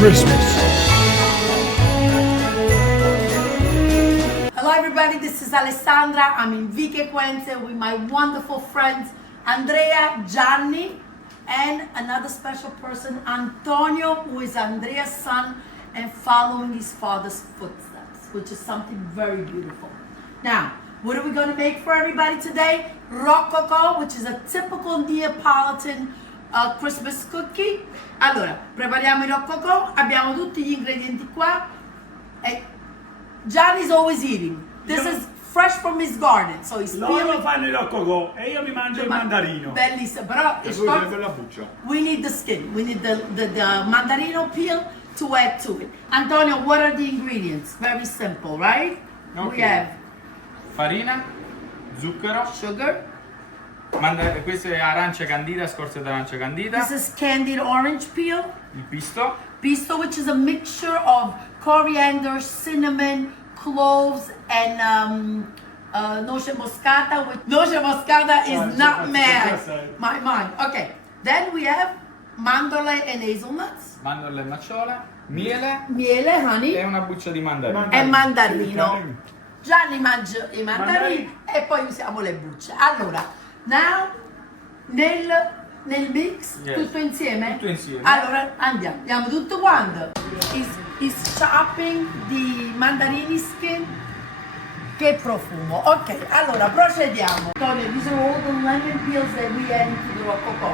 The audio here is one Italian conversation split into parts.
Christmas. Hello everybody, this is Alessandra. I'm in VICO EQUENSE with my wonderful friends Andrea Gianni and another special person, Antonio, who is Andrea's son and following his father's footsteps, which is something very beautiful. Now, what are we going to make for everybody today? Roccocò, which is a typical Neapolitan Christmas cookie. Allora, prepariamo il roccocò, abbiamo tutti gli ingredienti qua. E Gianni's always eating. This is fresh from his garden, so he's Loro fanno il roccocò e io mi mangio il mandarino. Bellissimo, però E voi prendete la buccia. we need the skin. We need the mandarino peel to add to it. Antonio, what are the ingredients? Very simple, right? We Okay. have Farina, zucchero, sugar. questa è arancia candida, scorza d'arancia candida, This is candied orange peel. il pisto, Pesto, which is a mixture of coriander, cinnamon, cloves, and noce moscata. Noce moscata is nutmeg. Mine. Okay. Then we have mandorle and hazelnuts, mandorle e nocciole, miele miele, honey, e una buccia di mandarino. e mandarino. Gianni mangia i mandarini e poi usiamo le bucce. Allora, now nel mix, Yes. tutto insieme? Tutto insieme. Allora andiamo tutto quanto. Is chopping the mandarini skin. Che profumo. Ok, allora procediamo. Antonio, these are all the lemon peels that we add into the roccocò,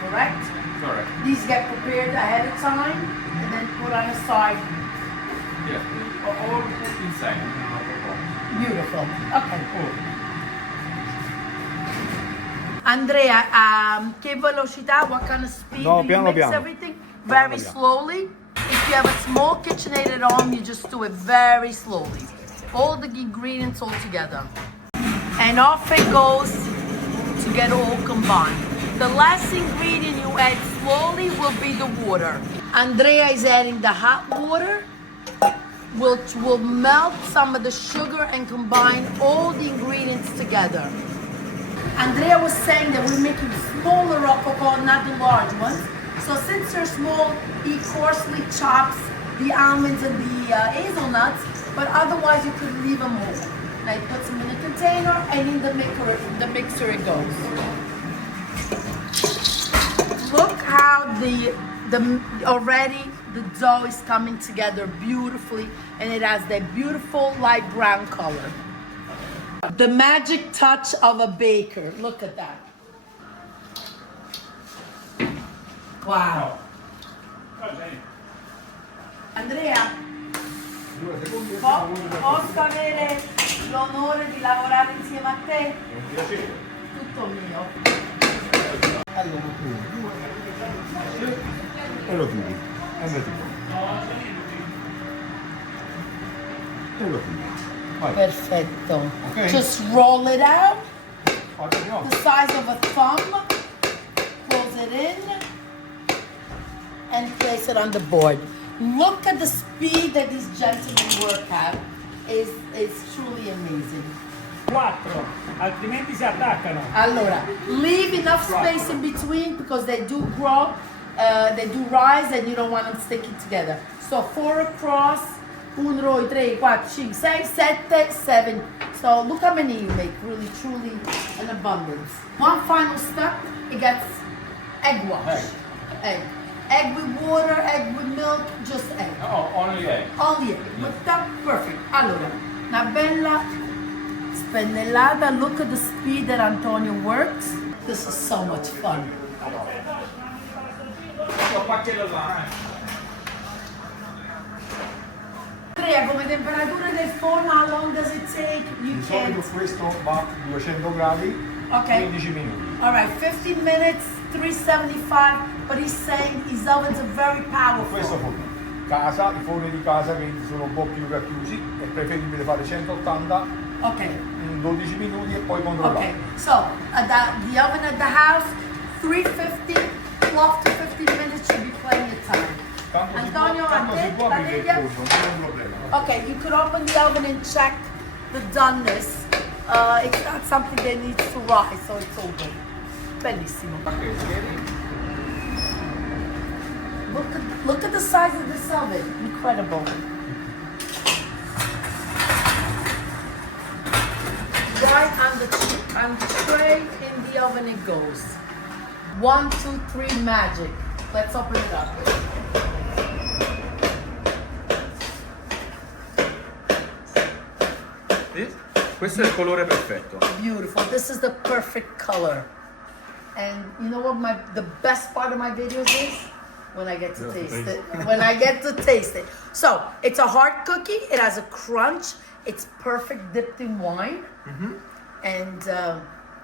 correct? Correct. These get prepared ahead of time and then put on a side. Yes. All put inside. Beautiful. Okay, cool. Andrea, che velocità? What kind of speed No, do you piano mix piano. everything? Very piano. slowly. If you have a small KitchenAid at home, you just do it very slowly. All the ingredients all together. And off it goes to get all combined. The last ingredient you add slowly will be the water. Andrea is adding the hot water, which will melt some of the sugar and combine all the ingredients together. Andrea was saying that we're making smaller roccocò, not the large ones. So since they're small, he coarsely chops the almonds and the hazelnuts, but otherwise you could leave them whole. Now he puts them in a container and in the mixer it goes. Look how already the dough is coming together beautifully and it has that beautiful light brown color. The magic touch of a baker. Look at that. Wow. Andrea, posso avere l'onore di lavorare insieme a te? Tutto mio. Allora. E lo chiudi. E lo chiudi. E lo chiudi. Vai. Perfetto. Ok. Just roll it out. Fate di nuovo. The size of a thumb. Close it in. And place it on the board. Look at the speed that these gentlemen work at. It's truly amazing. 4, altrimenti si attaccano. Allora, leave enough space in between because they do grow, they do rise and you don't want them sticking together. So 4 across, 1, 2, 3, 4, 5, 6, 7, 7. So look how many you make, really, truly an abundance. One final step, it gets egg wash. Egg with water, egg with milk, just egg. Oh, only egg. Only egg, but that's perfect. Allora, una bella spennellata. Look at the speed that Antonio works. This is so much fun. Andrea, come temperatura del forno, how long does it take? You Di solito can't. questo va a 200 gradi, Okay. 15 minuti. All right, 15 minutes, 375. But he's saying his ovens are very powerful. Questo forno. Casa, i forni di casa che sono un po' più racchiusi, è preferibile fare 180 Okay. in 12 minuti e poi controllare. Okay. So the oven at the house, 350, 12 to 15 minutes should be plenty of time. Antonio, tanto si può aprire il Valeria? forno, non è un problema. Okay, you could open the oven and check the doneness. It's not something that needs to rise, so it's all good. Bellissimo. Look at the size of this oven. Incredible. Right on the tray in the oven it goes. 1, 2, 3, magic. Let's open it up. Questo è il colore perfetto. Beautiful. This is the perfect color. And you know what the best part of my videos is? When I get to taste it. When I get to taste it. So, it's a hard cookie. It has a crunch. It's perfect dipped in wine. And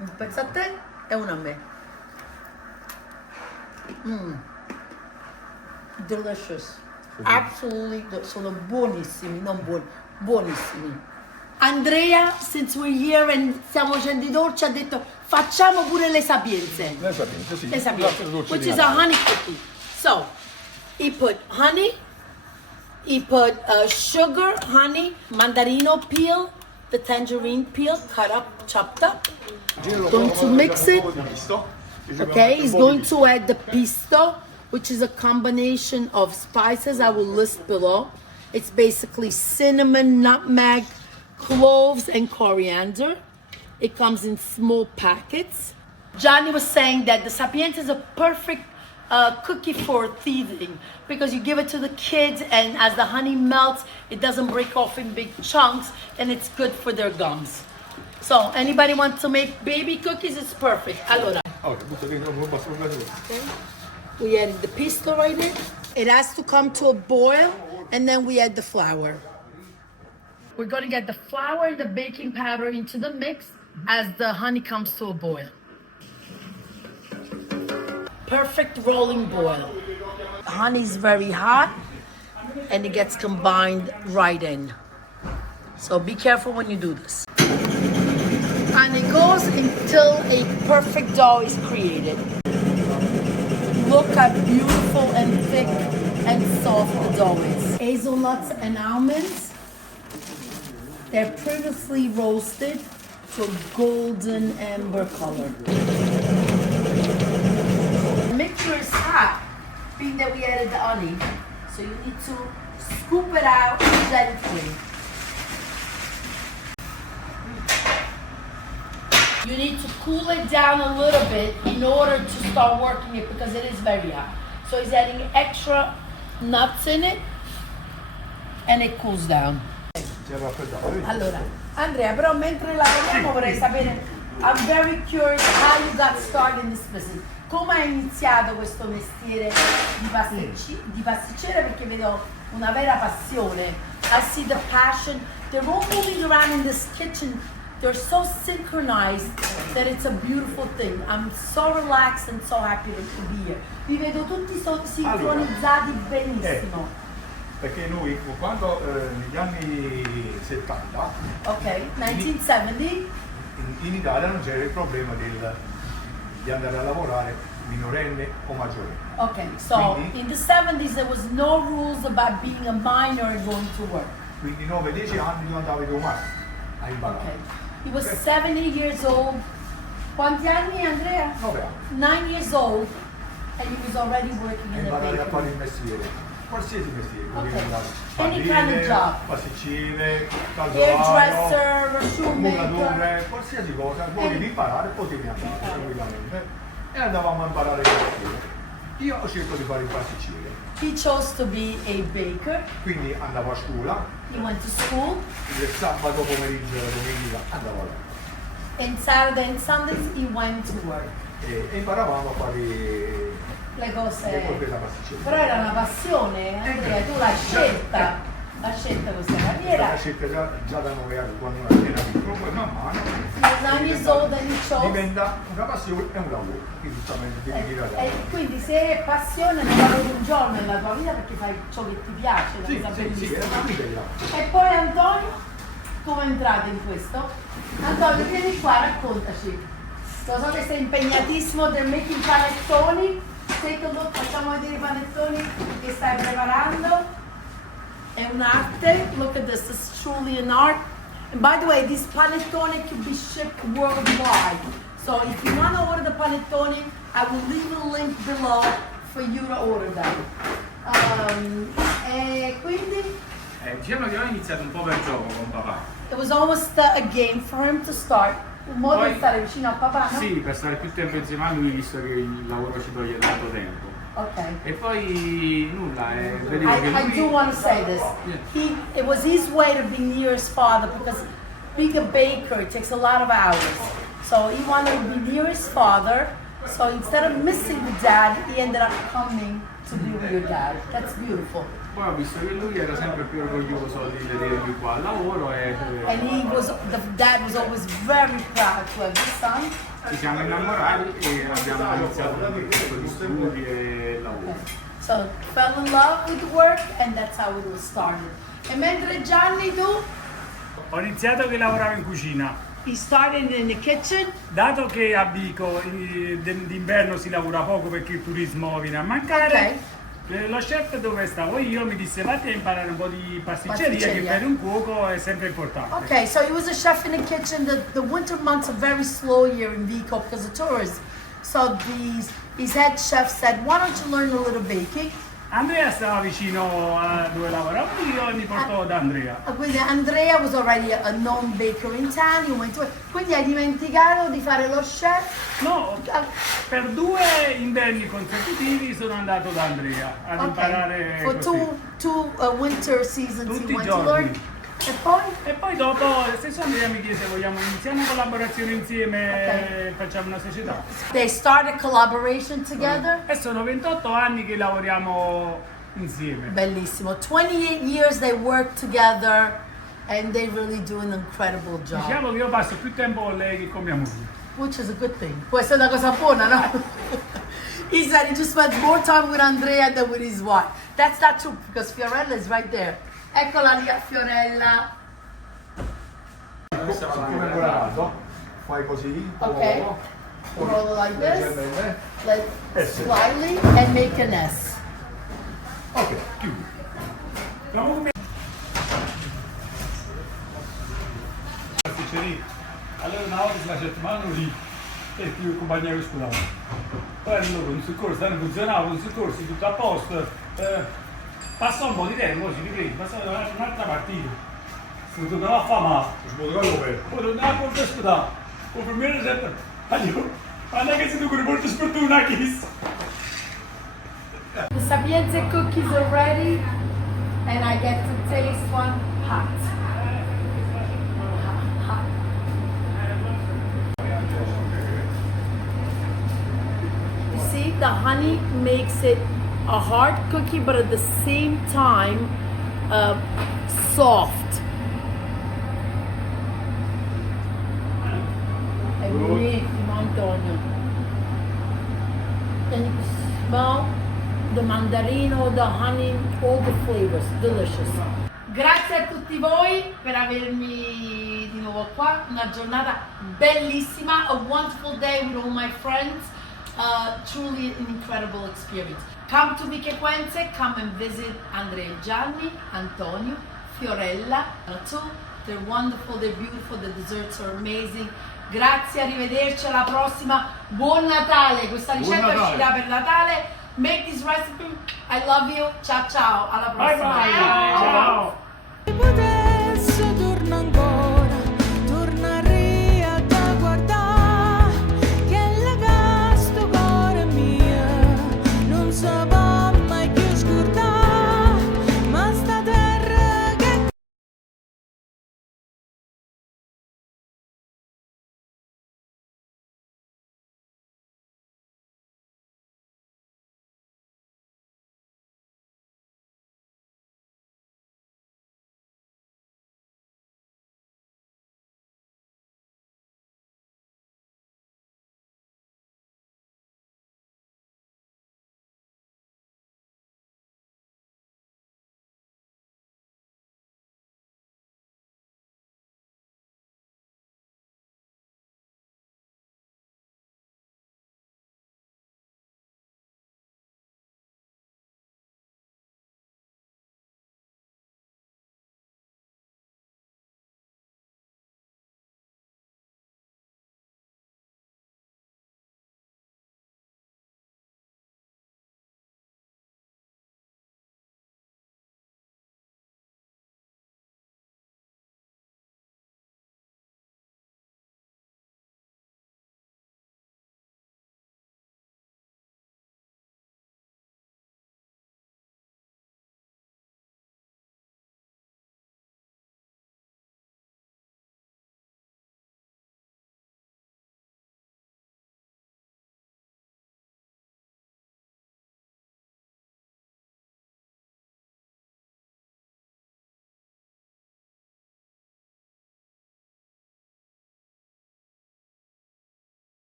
un pezzo a te e uno a me. Delicious. Absolutely. Sono buonissimi, non buoni, buonissimi. Andrea, since we're here and stiamo facendo i dolci, ha detto facciamo pure le sapienze. Le sapienze, sì. Le sapienze, Dolce which di is a Natale. honey cookie. So, he put honey, he put sugar, honey, mandarino peel, the tangerine peel, cut up, chopped up. Going to mix it. Okay, he's going to add the pisto, which is a combination of spices I will list below. It's basically cinnamon, nutmeg, cloves, and coriander. It comes in small packets. Gianni was saying that the Sapienza is a perfect cookie for teething because you give it to the kids and as the honey melts, it doesn't break off in big chunks and it's good for their gums. So, anybody want to make baby cookies? It's perfect. Allora, we added the pisto right in. It has to come to a boil and then we add the flour. We're going to get the flour and the baking powder into the mix as the honey comes to a boil. Perfect rolling boil. The honey's very hot and it gets combined right in. So be careful when you do this. And it goes until a perfect dough is created. Look how beautiful and thick and soft the dough is. Hazelnuts and almonds. They're previously roasted to a golden amber color. The mixture is hot, being that we added the honey. So you need to scoop it out gently. You need to cool it down a little bit in order to start working it because it is very hot. So he's adding extra nuts in it and it cools down. Allora, Andrea, però mentre lavoriamo vorrei sapere, I'm very curious how you got started in this business. Come hai iniziato questo mestiere di pasticcere? Perché vedo una vera passione. I see the passion. They're all moving around in this kitchen. They're so synchronized that it's a beautiful thing. I'm so relaxed and so happy to be here. Vi vedo tutti sincronizzati benissimo. Perché noi quando negli anni 70, Ok, 1970. in Italia non c'era il problema di andare a lavorare minorenne o maggiore. Okay, so Quindi- in the 70s there was no rules about being a minor and going to work. Quindi 9-10 anni tu andavi con mare a imparare. Okay. He was 7, 8 years old. Quanti anni, Andrea? 9 anni. 9 years old, and he was already working E in a imparare a fare bakery. il mestiere. Qualsiasi mestiere. potevi Ok. andare. Any kind of job. Pasticcere, calzolaio, Hairdresser, shoemaker. muratore, qualsiasi cosa. Volevi imparare, potevi andare tranquillamente. E andavamo a imparare il mestiere. Io ho scelto di fare il pasticcere. He chose to be a baker. Quindi andavo a scuola, He went to school. il sabato pomeriggio e la domenica andavo a lavoro. And Saturday and Sundays he went to work. E imparavamo a fare Le le cose. cose da pasticcere. Però era una passione, Andrea, tu l'hai scelta. L'hai scelta questa carriera. La scelta già da 9 anni quando era piccolo, poi man mano He was 9 years old and he chose. diventa una passione e un lavoro. Quindi giustamente devi dire E quindi se è passione non lavori un giorno nella tua vita perché fai ciò che ti piace, una sì, cosa sì, bellissima. era una bella. E poi Antonio, come è entrato in questo? Antonio, vieni qua, raccontaci. Lo so che sei impegnatissimo del making panettoni. Take a look, facciamo vedere i panettoni che stai preparando. È un'arte. Look at this, it's truly an art. And by the way, this panettone can be shipped worldwide. So if you want to order the panettone, I will leave a link below for you to order them. E quindi Diciamo che ho iniziato un po' per gioco con papà. it was almost a game for him to start. Un modo Poi- di stare vicino a papà, no? Sì, per stare più tempo insieme a lui, visto che il lavoro ci toglie tanto tempo. Ok. E poi nulla, vedevo che I do lui... want to say this. It was his way to be near his father because being a baker it takes a lot of hours. So he wanted to be near his father. So instead of missing the dad, he ended up coming to be with your dad. That's beautiful. Poi ho visto che lui era sempre più orgoglioso di vedermi qua al lavoro e The dad was always very proud to have his son. ci siamo innamorati e abbiamo iniziato il percorso di studi e lavoro. So fell in love with work and that's how it was started. E mentre Gianni tu, Ho iniziato che lavoravo in cucina. he started in the kitchen. Dato che a Vico d'inverno si lavora poco perché il turismo viene a mancare, lo chef dove stavo io mi disse vatti a imparare un po' di pasticceria che per un cuoco è sempre importante. Okay, so he was a chef in the kitchen. The winter months are very slow here in Vico because of tourism. So these head chefs said, why don't you learn a little baking? Andrea stava vicino a dove lavoravo io e mi portò da Andrea. Quindi Andrea was already a known baker in town. You went to it. Quindi hai dimenticato di fare lo chef? No, per 2 inverni consecutivi sono andato da Andrea ad imparare For così. two winter seasons Tutti you i went to giorni. learn. E poi? E poi dopo lo stesso Andrea mi chiese vogliamo iniziare una collaborazione insieme e facciamo una società. They started collaboration together. E sono 28 anni che lavoriamo insieme. Bellissimo. 28 years they work together and they really do an incredible job. Diciamo che io passo più tempo con lei che con mia moglie. Which is a good thing. Può essere una cosa buona, no? He said he just spends more time with Andrea than with his wife. That's not true because Fiorella is right there. Eccola lì a Fiorella. Come colato, fai così, Ok. Roll it like this. leggermente. Let's slightly and make an S. Ok, chiudi. Allora una volta si faceva mano lì e più il compagno che scusava. Poi allora un soccorso non funzionava, un soccorso tutto a posto. Passò un po' di tempo, si riprese, passò un'altra partita. Si tornava a famare. Smodato per. Poi tornava a portare ospedale. Con per me sempre. Aiuto, ma non è che si tu porti sfortuna chissà. The sapienza cookies are ready and I get to taste one hot. Hot. You see, the honey makes it a hard cookie, but at the same time, soft. È buonissimo, Antonio. And you smell the mandarino, the honey, all the flavors, delicious. Grazie a tutti voi per avermi di nuovo qua, una giornata bellissima, a wonderful day with all my friends, truly an incredible experience. Come to Vico Equense, come and visit Andrea Gianni, Antonio, Fiorella, too. They're wonderful, they're beautiful, the desserts are amazing. Grazie, arrivederci alla prossima. Buon Natale, questa ricetta uscirà per Natale. Make this recipe. I love you. Ciao ciao, alla Bye prossima. bye. Ciao. Ciao.